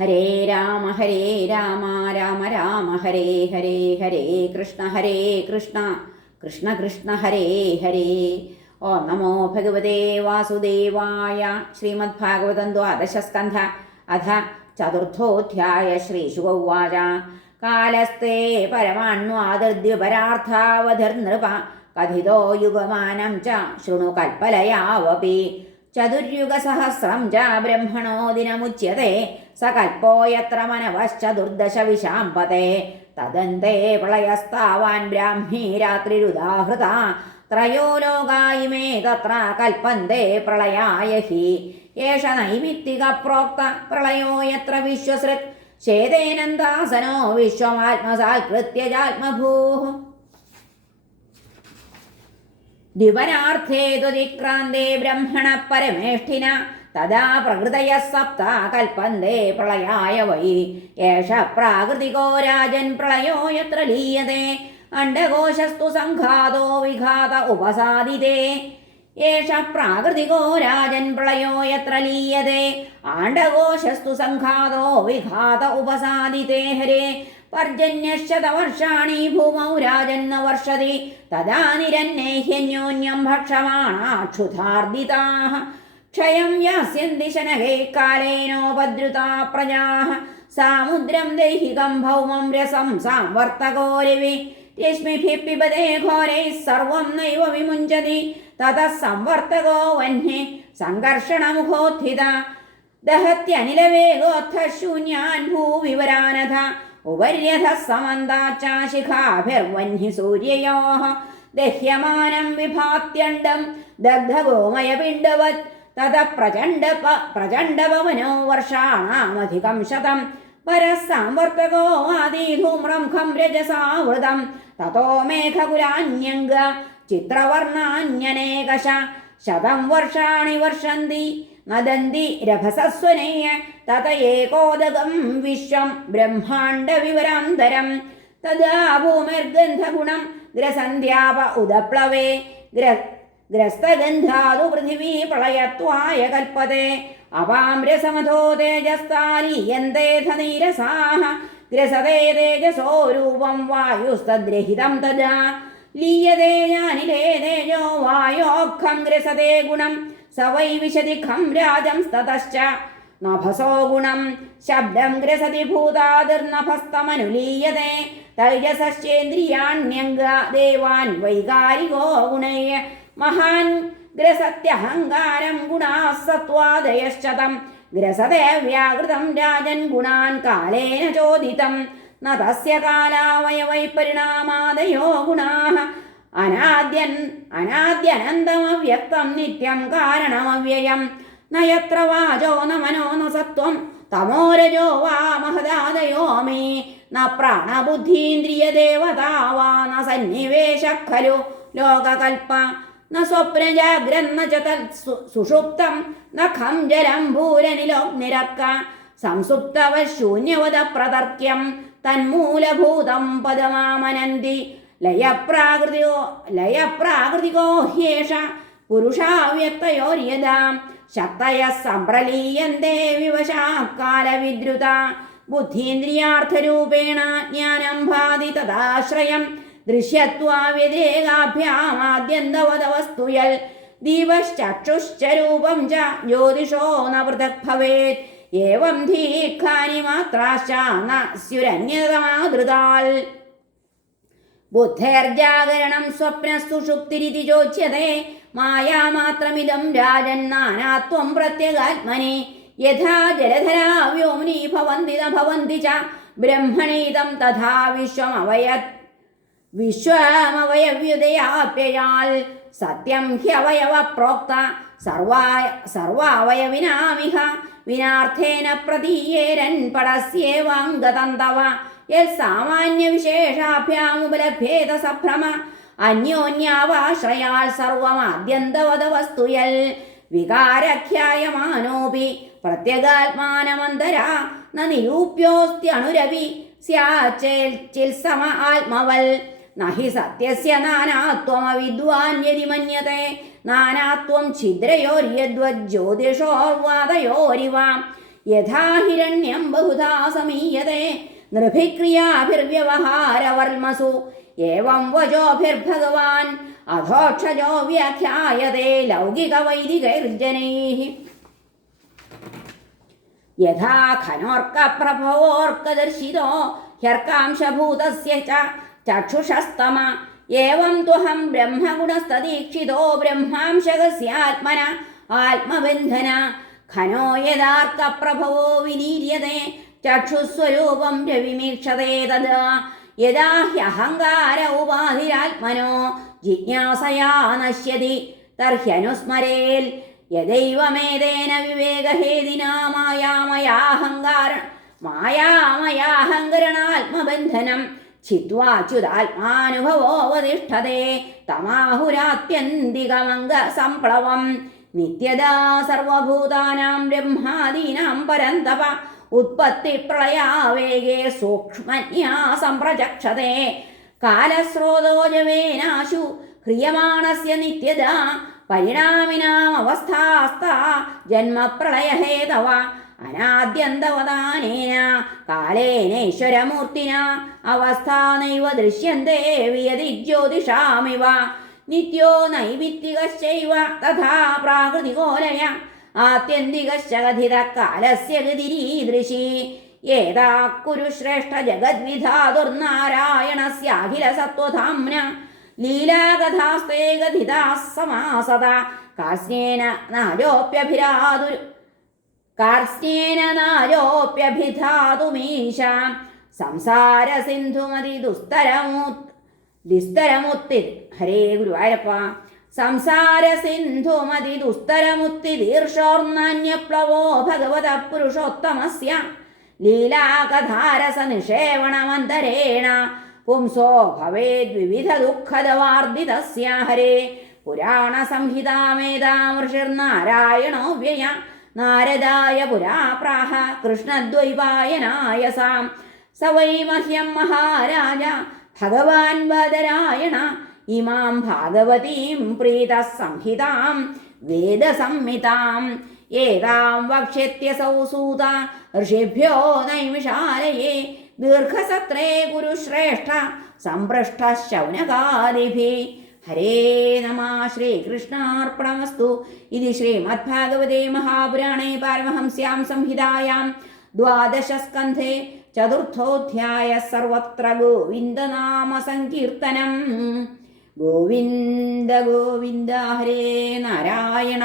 ഹരേ രാമ രാമ രാമ ഹരേ ഹരേ ഹരേ കൃഷ്ണ കൃഷ്ണ കൃഷ്ണ ഹരേ ഹരേ. ഓം നമോ ഭഗവതേ വാസുദേവായ. ശ്രീമദ്ഭാഗവതം ദ്വാദശസ്കന്ധ അഥ ചതുർത്ഥോധ്യായ. ശ്രീശുക ഉവാച. കാലസ്തേ പരമാണ്വാദിർദ്വിപരാർത്ഥാവധിർനൃപ കഥിതോ യുഗമാനം ച ശൃണു കൽപ്പലയാവപി. ചതുര്യുഗസഹസ്രം ച ബ്രഹ്മണോ ദിനമുച്യത്തെ സ കൽപ്പോ യത്ര മനവശ്ചതുർദശ വിശാംപതേ. തദന്തേ പ്രളയസ്താവാൻ ബ്രാഹ്മീ രാത്രിരുദാഹൃത ത്രയോ ലോകാ ഇമേ തത്ര കൽപ്പന്തേ പ്രളയായ ഹി. ഏഷ നൈമിത്തിക പ്രോക്ത പ്രളയോ യത്ര വിശ്വസൃക് ചേതേനന്ദാസനോ വിശ്വമാത്മസാൽകൃത്യ ജാത്മഭൂഃ. ദ്വിപരാർത്ഥേ ത്വതിക്രാന്തേ ബ്രഹ്മണ പരമേഷ്ഠിന തദാ പ്രകൃതയഃ സപ്ത കൽപ്പന്തേ പ്രളയായ വൈ. ഏഷ പ്രാകൃതികോ രാജൻ പ്രളയോ യത്ര ലീയതേ അണ്ഡകോശസ്തു സംഘാതോ വിഘാത ഉപസാദിതേ. ഏഷ പ്രാകൃതികോ രാജൻ പ്രളയോ യത്ര ലീയതേ ആണ്ഡകോശസ്തു സംഘാതോ വിഘാത ഉപസാദിതേ. ഹരേ പർജന്യശതവർഷാണി ഭൂമൗ രാജന്ന വർഷതി തദാ നിരന്നേഹ്യന്യോന്യം ഭക്ഷമാണാക്ഷുധാർദിതാഃ. ക്ഷയം യാസ്യന്തി ശനകേ കാലേനോപദ്രുതാ പ്രജാഃ. സാമുദ്രം ദൈഹികം ഭൗമം രസം സാംവർത്തകോരിവി. രശ്മിഭിः പിബതേ ഘോരൈः സർവം നൈവ വിമുഞ്ചതി. തതഃ സംവർത്തകോ വഹ്നി സംഘർഷണമുഖോത്ഥിത ദഹത്യനിലവേഗോത്ഥ ശൂന്യാൻ ഭൂവിവരാനഥ. ഉപര്യധഃ സമന്താച്ചാ ശിഖാഭിർവഹ്നി സൂര്യയോഃ. ദഹ്യമാനം വിഭാത്യണ്ഡം ദഗ്ധഗോമയപിണ്ഡവത്. തതഃ പ്രചണ്ഡപവനോ വർഷാണാമധികം ശതം. പരഃ സാംവർത്തകോ ആദി ധൂമ്രം ഖം രജസാവൃതം. തതോ മേഘകുലാന്യംഗ ചിത്രവർണ്ണാന്യനേകശ. ശതം വർഷാണി വർഷന്തി നദന്തി രഭസസ്വനേയ. തത ഏകോദകം വിശ്വം ബ്രഹ്മാണ്ഡവിവരാന്തരം. തദാ ഭൂമിർഗന്ധഗുണം ഗ്രസന്ധ്യാപ ഉദപ്ലവേ. ഗ്രസ്തഗന്ധാതു പൃഥിവീ പ്രളയത്വായ കൽപ്പതേ. അപാം രസമധോ തേജസ്താലീയന്തേഥ നീരസാഃ. ഗ്രസതേ തേജസോ രൂപം വായുസ്തദ്രഹിതം തദാ. ലീയതേ യാനിലേ തേജോ വായോഃഖം ഗ്രസതേ ഗുണം. സ വൈ വിശതി ഖം രാജം തതശ്ച നഭസോ ഗുണം. ശബ്ദം ഗ്രസതി ഭൂതാദിർനഭസ്തമനുലീയതേ. തൈജസശ്ചേന്ദ്രിയാണ്യംഗ ദേവാൻ വൈകാരികോ ഗുണൈ. മഹാൻ ഗ്രസത്യഹങ്കാരം ഗുണാഃ സത്വാദയശ്ചതം. ഗ്രസതേ വ്യാകൃതം രാജൻ ഗുണാൻ കാലേന ചോദിതം. ന തസ്യ കാലാവയവൈ പരിണാമാദയോ ഗുണാഃ. അനാദ്യനന്തമവ്യക്തം നിത്യം കാരണമവ്യയം. ന യത്ര വാചോ ന മനോ ന സത്വം തമോ രജോ വാ മഹദാദയോ മേ. ന പ്രാണബുദ്ധീന്ദ്രിയദേവതാ വാ ന സന്നിവേശഃ ഖലു ലോകകൽപ. ന സ്വപ്നജാഗ്രന്ന ച തത് സുഷുപ്തം ന ഖം ജലം ഭൂരനിലോഗ്നിരക്ക. സംസുപ്തവ ശൂന്യവദ പ്രതർക്യം തന്മൂലഭൂതം പദമാമനന്തി. ലയപ്രാകൃതികോ ഹ്യേഷ പുരുഷാവ്യക്തയോര്യതാ. ശക്തയഃ സംപ്രലീയന്തേ വിവശാഃ കാലവിദ്രുതാ. ബുദ്ധീന്ദ്രിയാർത്ഥരൂപേണ ജ്ഞാനം ഭാതി തദാശ്രയം. ദൃശ്യത്വാവ്യതിരേകാഭ്യാമാദ്യന്തവദവസ്തുയൽ. ദീപശ്ചക്ഷുശ്ച രൂപം ച ജ്യോതിഷോ ന പൃഥക് ഭവേത്. ഏവം ധീഃഖാനി മാത്രാശ്ച ന സ്യുരന്യതമാധൃതാൽ. ബുദ്ധേർജാഗരണം സ്വപ്നസുഷുപ്തിരിതി ചോച്യതേ. മായാമാത്രമിദം രാജൻ നാനാത്വം പ്രത്യഗാത്മനി. യഥാ ജലധരാ വ്യോമ്നി ഭവന്തി ന ഭവന്തി ച ബ്രഹ്മണീതം തഥാ വിശ്വമവയവ്യുദയാപ്യയാൽ. സത്യം ഹ്യവയവ പ്രോക്ത സർവാവയവിനാമിഹ. വിനാർത്ഥേന പ്രതീയേരൻ പടസ്യേവാംഗതം തവ. യത്സാമാന്യവിശേഷാഭ്യാമുപലഭ്യേത സഭ്രമ. അന്യോന്യാവാശ്രയാൽ സർവമാദ്യന്തവദവസ്തുയൽ. വികാരഖ്യായമാനോപി പ്രത്യഗാത്മാനമന്തരാ. ന നിരൂപ്യോസ്ത്യണുരവി സ്യാച്ചിത്സമ ആത്മവൽ. നഹി സത്യസ്യ നാനാത്വമവിദ്വാൻ യതി മന്യത്തെ. നാനാത്വം ഛിദ്രയോര്യദ്വജ്യോതിഷോർവാദയോരിവ. യഥാ ഹിരണ്യം ബഹുധാ സമീയതേ നൃഭിക്രിയാഭിർവ്യവഹാരവർമ്മസു ഏവം വചോഭിർഭഗവാൻ അധോക്ഷജോ വ്യാഖ്യായതേ ലൗകികവൈദികൈർജനൈഃ. യഥാ ഖനോർക്കപ്രഭവോർക്കദർശിതോ ഹ്യർക്കാംശഭൂതസ്യ ചക്ഷുഷസ്തമ ഏവം ത്വഹം ബ്രഹ്മഗുണസ്തദീക്ഷിതോ ബ്രഹ്മാംശകസ്യാത്മന ആത്മബന്ധന ഖനോ യഥാർക്കപ്രഭവോ വിലീര്യതേ ചക്ഷുസ്വരൂപം രവിമീക്ഷതേ തദാ യദാ ഹ്യഹങ്കാര ഉപാധിരാത്മനോ ജിജ്ഞാസയാ നശ്യതി തർഹ്യനുസ്മരേൽ യദൈവമേതേന വിവേകഹേതിനാ മായാമയാഹങ്കരണാത്മബന്ധനം ഛിദ്വാച്യുതാത്മാനുഭവോപതിഷ്ഠതേ തമാഹുരാത്യന്തികമംഗസംപ്ലവം നിത്യദാ സർവഭൂതാനാം ബ്രഹ്മാദീനാം പരന്തപ ഉത്പത്തിപ്രളയാവേഗേ സൂക്ഷ്മജ്ഞാ സംപ്രചക്ഷതേ കാലസ്രോതോജവേനാശു ക്രിയമാണസ്യ നിത്യദാ പരിണാമിനാമവസ്ഥാസ്താ ജന്മപ്രളയഹേതവ അനാദ്യന്തവദാനേന കാലേനൈശ്വരമൂർത്തിന അവസ്ഥാ നൈവ ദൃശ്യന്തേ വിയതി ജ്യോതിഷാമിവ നിത്യോ നൈമിത്തികശ്ചൈവ തഥാ പ്രാകൃതികോലയ ആത്യന്തികശ്ച കഥിത കാലസ്യ ഗതിരീദൃശി ഏതാ കുരു ശ്രേഷ്ഠ ജഗദ്വിധാതുർനാരായണസ്യാഖില സത്വധാംന ലീലാകഥാസ്തേ കഥിതാഃ സമാസത കാർസ്നേന നാരോപ്യഭിധാതുമീശ സംസാര സിന്ധുമതി ദുസ്തരമുത്തി ഹരേ ഗുരുവായൂരപ്പ സംസാര സിന്ധുമതി ദുസ്തരമുത്തി ദീർഷോർനാന്യപ്ലവോ ഭഗവത പുരുഷോത്തമസ്യ ലീലാകഥാരസ നിഷേവണമന്തരേണ പുംസോ ഭവേദ്വിവിധ ദുഃഖദവാർദിതസ്യ ഹരേ പുരാണ സംഹിതാമേതാമൃഷിർനാരായണോ വ്യയ നാരദായ പുരാ പ്രാഹ കൃഷ്ണദ്വൈപായനായ സാം സ വൈ മഹ്യം മഹാരാജ ഭഗവാൻ ബാദരായണ ഇമാം ഭാഗവതീം പ്രീതഃ സംഹിതാം വേദസംഹിതാം ഏതാം വക്ഷ്യത്യസൗ സൂത ഋഷിഭ്യോ നൈമിഷാലയേ ദീർഘസത്രേ കുരുശ്രേഷ്ഠ സംപൃഷ്ട ശൗനകാദിഭിः. ഹരേ നമഃ. ശ്രീകൃഷ്ണാർപ്പണമസ്തു. ഇതി ശ്രീമദ്ഭാഗവതേ മഹാപുരാണേ പാരമഹംസ്യാം സംഹിതായാം ദ്വാദശസ്കന്ധേ ചതുർത്ഥോധ്യായ സർവത്ര ഗോവിന്ദനാമ സങ്കീർത്തനം. ഗോവിന്ദ ഗോവിന്ദ. ഹരേ നാരായണ.